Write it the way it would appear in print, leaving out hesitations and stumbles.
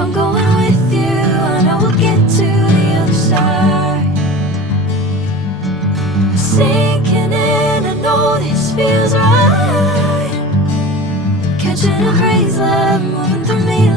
I'm going with you, I know we'll get to the other side. Sinking in, I know this feels right. Catching a crazy love, moving